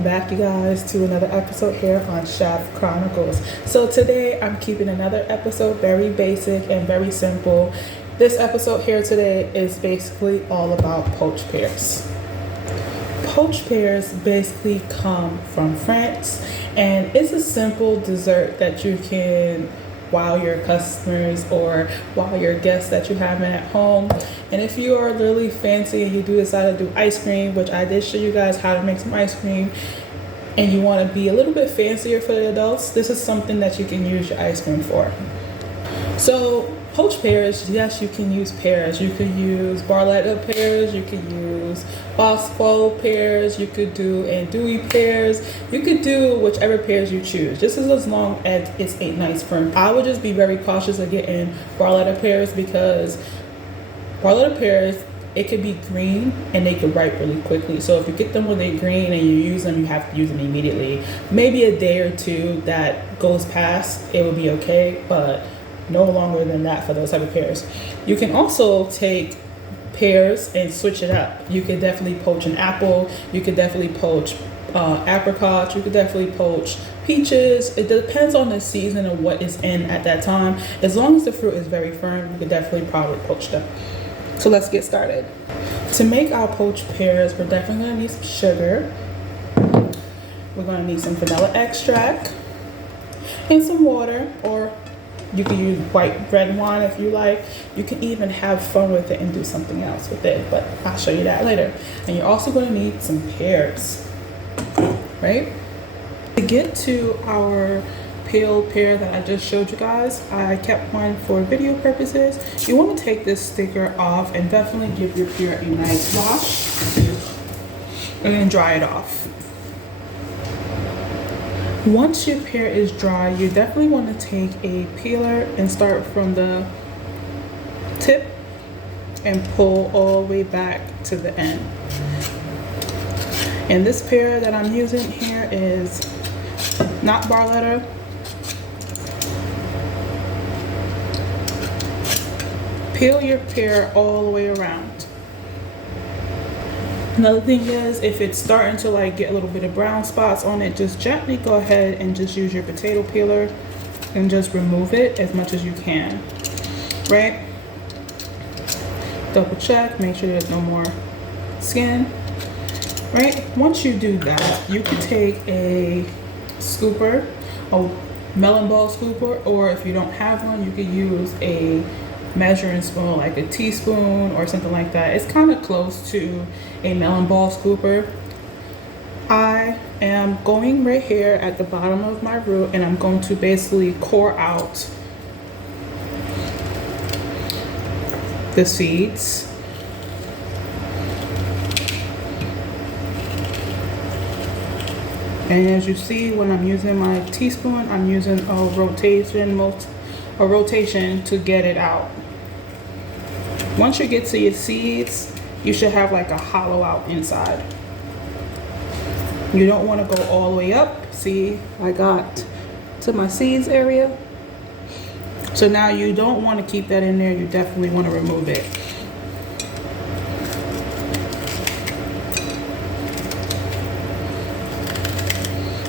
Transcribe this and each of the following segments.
Welcome back, you guys, to another episode here on Chef Chronicles. So today I'm keeping another episode very basic and very simple. This episode here today is basically all about poached pears. Poached pears basically come from France, and it's a simple dessert that you can wow your customers or wow your guests that you have at home. And if you are really fancy and you do decide to do ice cream, which I did show you guys how to make some ice cream, and you want to be a little bit fancier for the adults, this is something that you can use your ice cream for. So poached pears, yes, you can use pears. You could use Barletta pears, you could use Bosco pears, you could do andouille pears, you could do whichever pears you choose, just as long as it's a nice firm. I would just be very cautious of getting Barletta pears because Barletta pears, it could be green and they could ripe really quickly. So if you get them when they're green and you use them, you have to use them immediately. Maybe a day or two that goes past, it would be okay, but no longer than that for those type of pears. You can also take pears and switch it up. You could definitely poach an apple. You could definitely poach apricots. You could definitely poach peaches. It depends on the season and what is in at that time. As long as the fruit is very firm, you could definitely probably poach them. So let's get started. To make our poached pears, we're definitely going to need some sugar. We're going to need some vanilla extract and some water, or you can use white red wine if you like. You can even have fun with it and do something else with it, but I'll show you that later. And you're also going to need some pears, right? To get to our peeled pear that I just showed you guys, I kept one for video purposes. You want to take this sticker off and definitely give your pear a nice wash and then dry it off. Once your pear is dry, you definitely want to take a peeler and start from the tip and pull all the way back to the end. And this pear that I'm using here is not Barletta. Peel your pear all the way around. Another thing is, if it's starting to like get a little bit of brown spots on it, just gently go ahead and just use your potato peeler and just remove it as much as you can, right? Double check, make sure there's no more skin, right? Once you do that, you can take a scooper, a melon ball scooper, or if you don't have one, you could use a measuring spoon, like a teaspoon or something like that. It's kind of close to a melon ball scooper. I am going right here at the bottom of my root, and I'm going to basically core out the seeds. And as you see, when I'm using my teaspoon, I'm using a rotation to get it out. Once you get to your seeds, you should have like a hollow out inside. You don't want to go all the way up. See, I got to my seeds area. So now you don't want to keep that in there. You definitely want to remove it.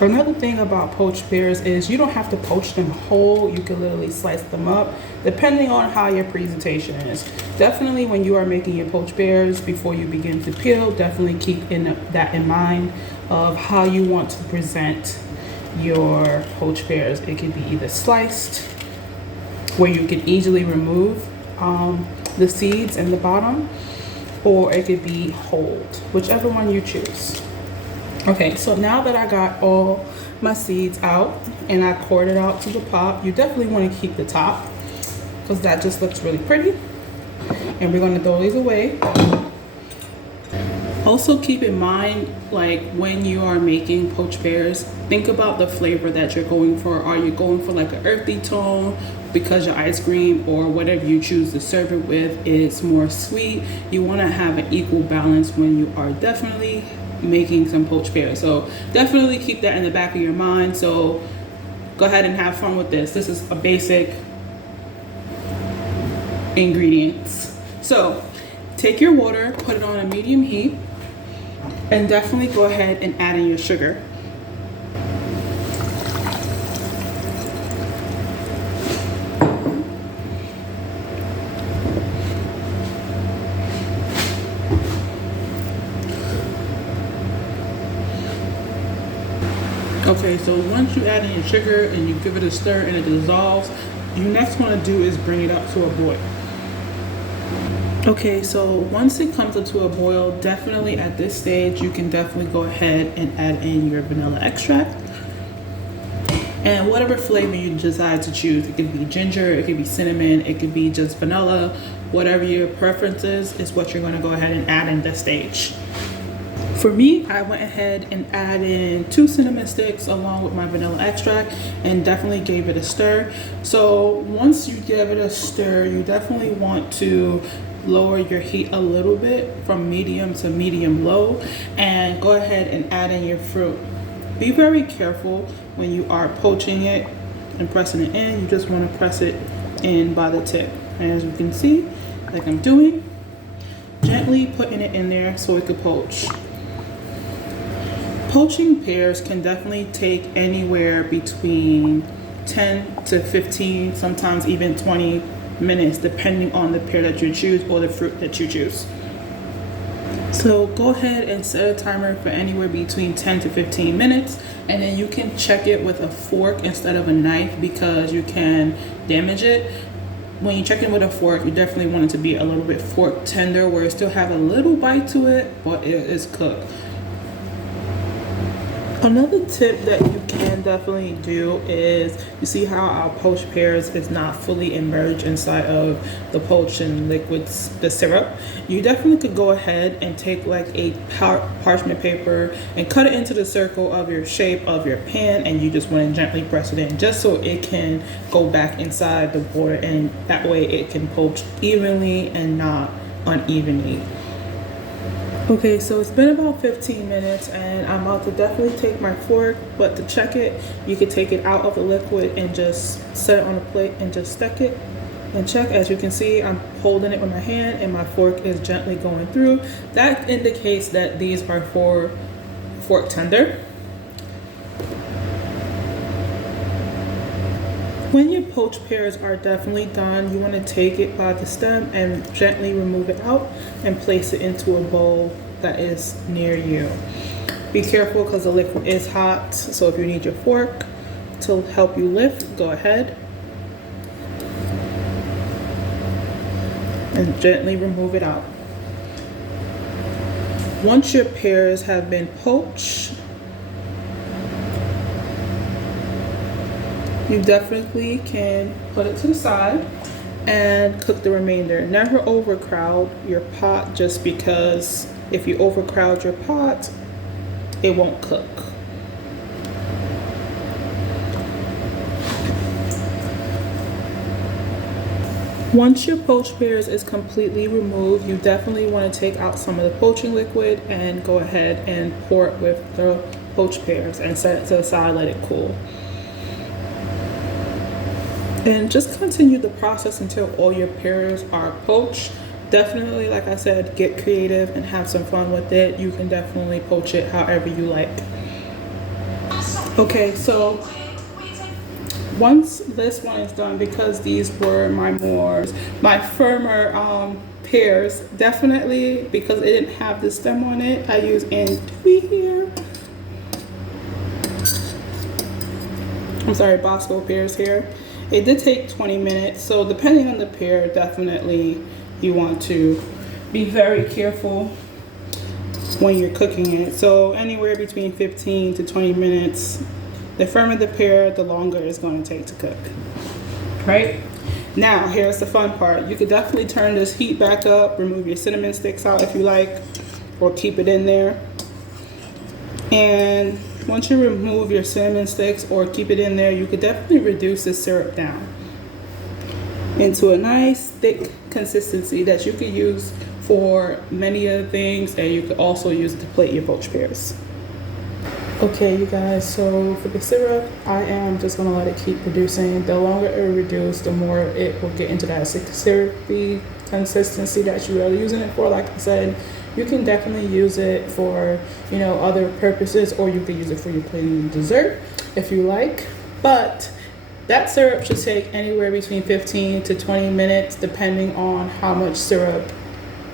Another thing about poached pears is you don't have to poach them whole. You can literally slice them up depending on how your presentation is. Definitely when you are making your poached pears, before you begin to peel, definitely keep that in mind of how you want to present your poached pears. It could be either sliced, where you can easily remove the seeds in the bottom, or it could be whole, whichever one you choose. Okay, so now that I got all my seeds out and I cored it out to the pot, you definitely want to keep the top because that just looks really pretty. And we're going to throw these away. Also keep in mind, like when you are making poached pears, think about the flavor that you're going for. Are you going for like an earthy tone because your ice cream or whatever you choose to serve it with is more sweet? You want to have an equal balance when you are definitely making some poached pears. So definitely keep that in the back of your mind. So go ahead and have fun with this. This is a basic ingredients. So take your water, put it on a medium heat, And definitely go ahead and add in your sugar. Okay, so once you add in your sugar and you give it a stir and it dissolves, you next want to do is bring it up to a boil. Okay, so once it comes up to a boil, definitely at this stage, you can definitely go ahead and add in your vanilla extract. And whatever flavor you decide to choose, it could be ginger, it could be cinnamon, it could be just vanilla, whatever your preference is what you're going to go ahead and add in this stage. For me, I went ahead and added in 2 cinnamon sticks along with my vanilla extract and definitely gave it a stir. So once you give it a stir, you definitely want to lower your heat a little bit from medium to medium low and go ahead and add in your fruit. Be very careful when you are poaching it and pressing it in. You just want to press it in by the tip. And as you can see, like I'm doing, gently putting it in there so it could poach. Poaching pears can definitely take anywhere between 10 to 15, sometimes even 20 minutes, depending on the pear that you choose or the fruit that you choose. So go ahead and set a timer for anywhere between 10 to 15 minutes, and then you can check it with a fork instead of a knife because you can damage it. When you check it with a fork, you definitely want it to be a little bit fork tender where it still have a little bite to it, but it is cooked. Another tip that you can definitely do is, you see how our poached pears is not fully immersed inside of the poaching liquids, the syrup. You definitely could go ahead and take like a parchment paper and cut it into the circle of your shape of your pan, and you just want to gently press it in just so it can go back inside the water, and that way it can poach evenly and not unevenly. Okay, so it's been about 15 minutes and I'm about to definitely take my fork, but to check it, you can take it out of the liquid and just set it on a plate and just stick it and check. As you can see, I'm holding it with my hand and my fork is gently going through. That indicates that these are for fork tender. When your poached pears are definitely done, you want to take it by the stem and gently remove it out and place it into a bowl that is near you. Be careful because the liquid is hot, so if you need your fork to help you lift, go ahead and gently remove it out. Once your pears have been poached, you definitely can put it to the side and cook the remainder. Never overcrowd your pot, just because if you overcrowd your pot, it won't cook. Once your poached pears is completely removed, you definitely want to take out some of the poaching liquid and go ahead and pour it with the poached pears and set it to the side, let it cool. And just continue the process until all your pears are poached. Definitely, like I said, get creative and have some fun with it. You can definitely poach it however you like. Okay, so once this one is done, because these were my firmer pears, definitely, because it didn't have the stem on it, I use anchovy here. I'm sorry, Bosco pears here. It did take 20 minutes, so depending on the pear, definitely you want to be very careful when you're cooking it. So anywhere between 15 to 20 minutes. The firmer the pear, the longer it's going to take to cook. Right? Now, here's the fun part. You could definitely turn this heat back up, remove your cinnamon sticks out if you like, or keep it in there. And once you remove your cinnamon sticks or keep it in there, you could definitely reduce the syrup down into a nice thick consistency that you could use for many other things, and you could also use it to plate your poached pears. Okay, you guys, so for the syrup, I am just gonna let it keep reducing. The longer it reduces, the more it will get into that syrupy consistency that you are using it for. Like I said, you can definitely use it for, you know, other purposes, or you could use it for your plain dessert if you like. But that syrup should take anywhere between 15 to 20 minutes depending on how much syrup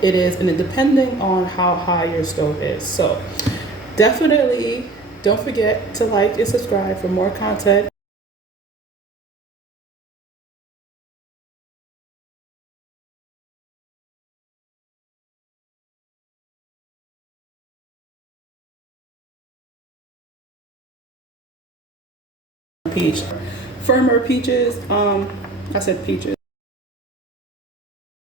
it is and depending on how high your stove is. So definitely don't forget to like and subscribe for more content. Peach, firmer peaches, I said peaches.